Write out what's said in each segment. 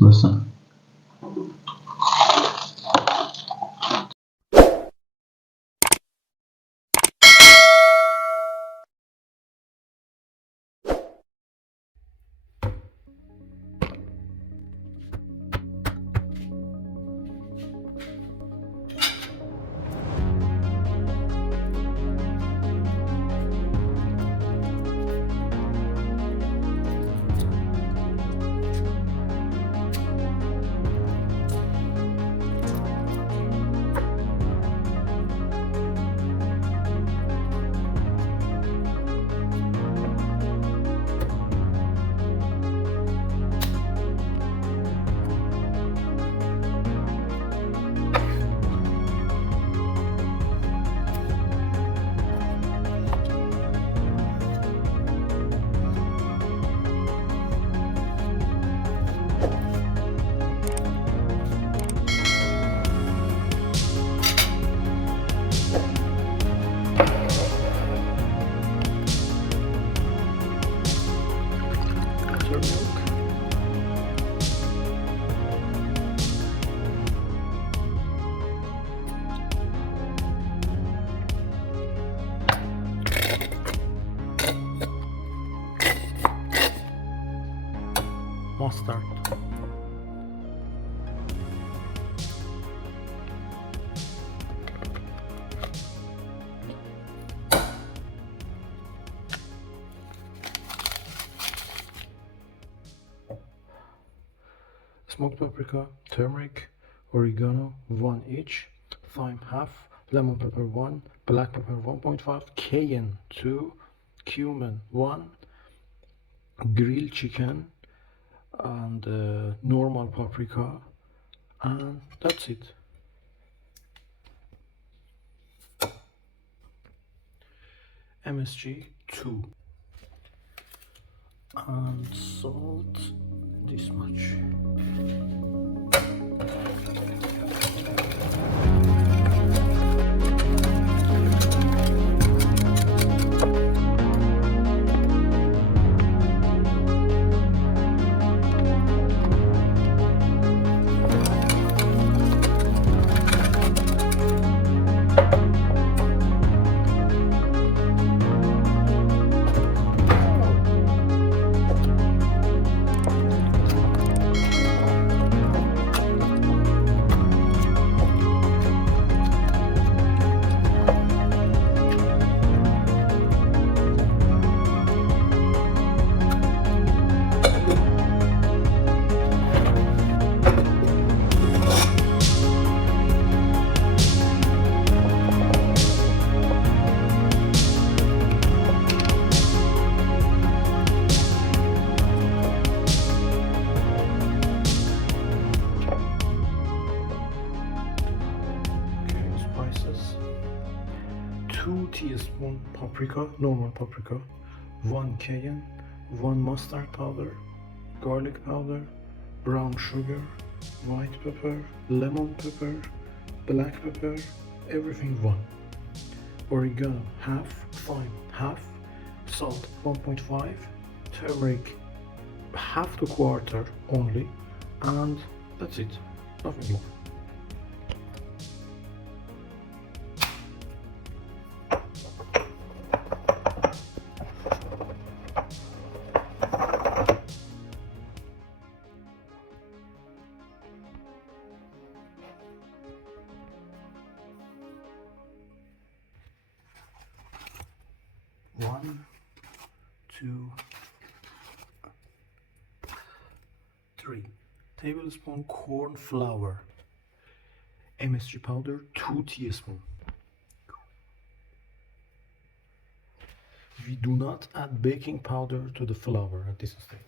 Let's listen. Mustard. Smoked paprika, turmeric, oregano 1 each, thyme half, lemon pepper 1, black pepper 1.5, cayenne 2, cumin 1, grilled chicken, and normal paprika, and that's it. MSG 2, and salt this much. Spices: 2 teaspoons paprika, normal paprika, 1 cayenne, 1 mustard powder, garlic powder, brown sugar, white pepper, lemon pepper, black pepper, everything 1. Oregano half, thyme half, salt 1.5, turmeric half to quarter only, and that's it, nothing more. One, 2, 3 tablespoon corn flour, MSG powder 2 teaspoon. We do not add baking powder to the flour at this stage.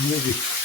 Music.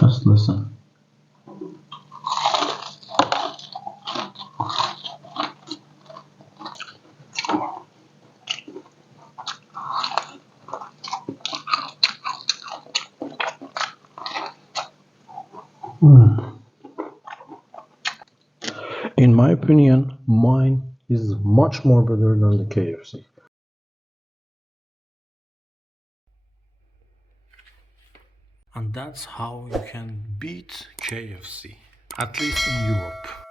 Just listen. In my opinion, mine is much more better than the KFC. And that's how you can beat KFC, at least in Europe.